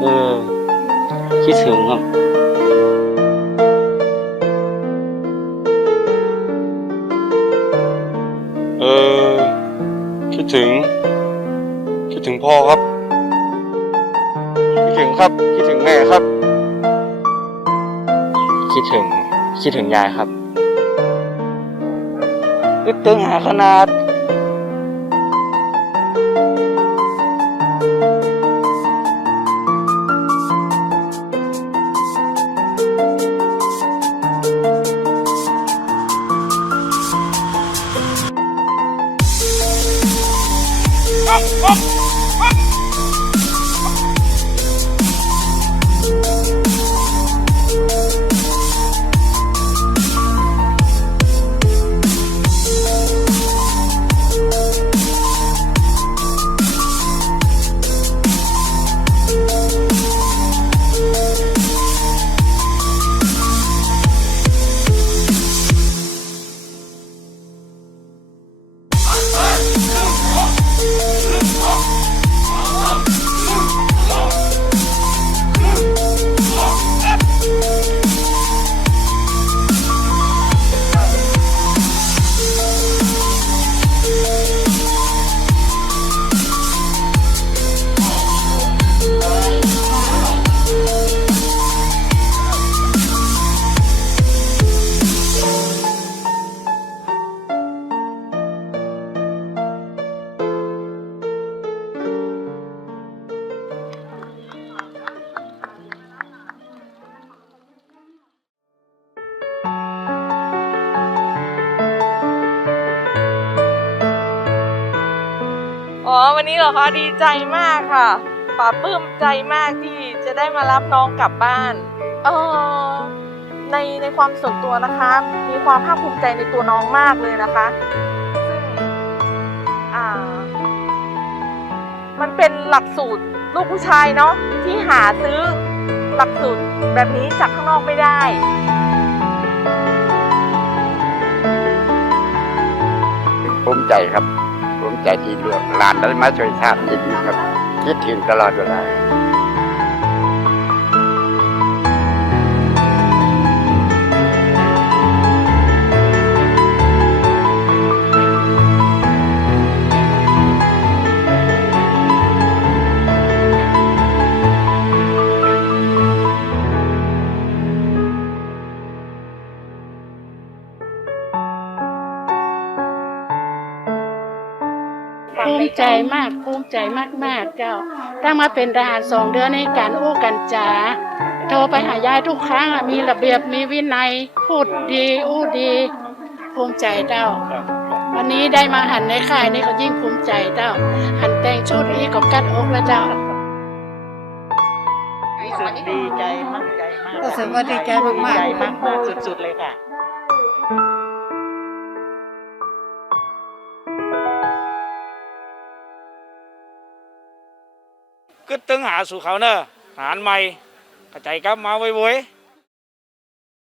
เออ คิดถึงครับเออ คิดถึง คิดถึงพ่อครับ คิดถึงครับ คิดถึงแม่ครับ คิดถึง คิดถึงยายครับ คิดถึงหาขนาด อ๋อ วันนี้เหรอคะดีใจมากค่ะปลาปลื้มใจมากที่จะได้มารับน้องกลับบ้าน เออในในความส่วนตัวนะคะ มีความภาคภูมิใจในตัวน้องมากเลยนะคะ ซึ่งอ่า มันเป็นหลักสูตรลูกผู้ชายเนาะที่หาซื้อหลักสูตรแบบนี้จากข้างนอกไม่ได้ภูมิใจครับ ใจที่ลือกหลานได้มาช่วยชาติที่ดีครับ คิดถึงตลอดเวลา ภูมิใจมากภูมิใจมากๆเจ้า ตั้งมาเป็นทหารสองเดือนในการอู้กันจาโทรไปหายายทุกครั้งอะมีระเบียบมีวินัยพูดดีอู้ดีภูมิใจเจ้า วันนี้ได้มาหันในค่ายนี่ก็ยิ่งภูมิใจเจ้า หันแต่งชุดนี้ก็กัดอกแล้วเจ้ารู้สึกดีใจมั่นใจมากรู้สึกว่าดีใจมากๆดีใจมากมากๆสุดๆเลยค่ะ ก็ต้องหาสู่เขาเนอะหารใหม่กระจายกลับมาไว้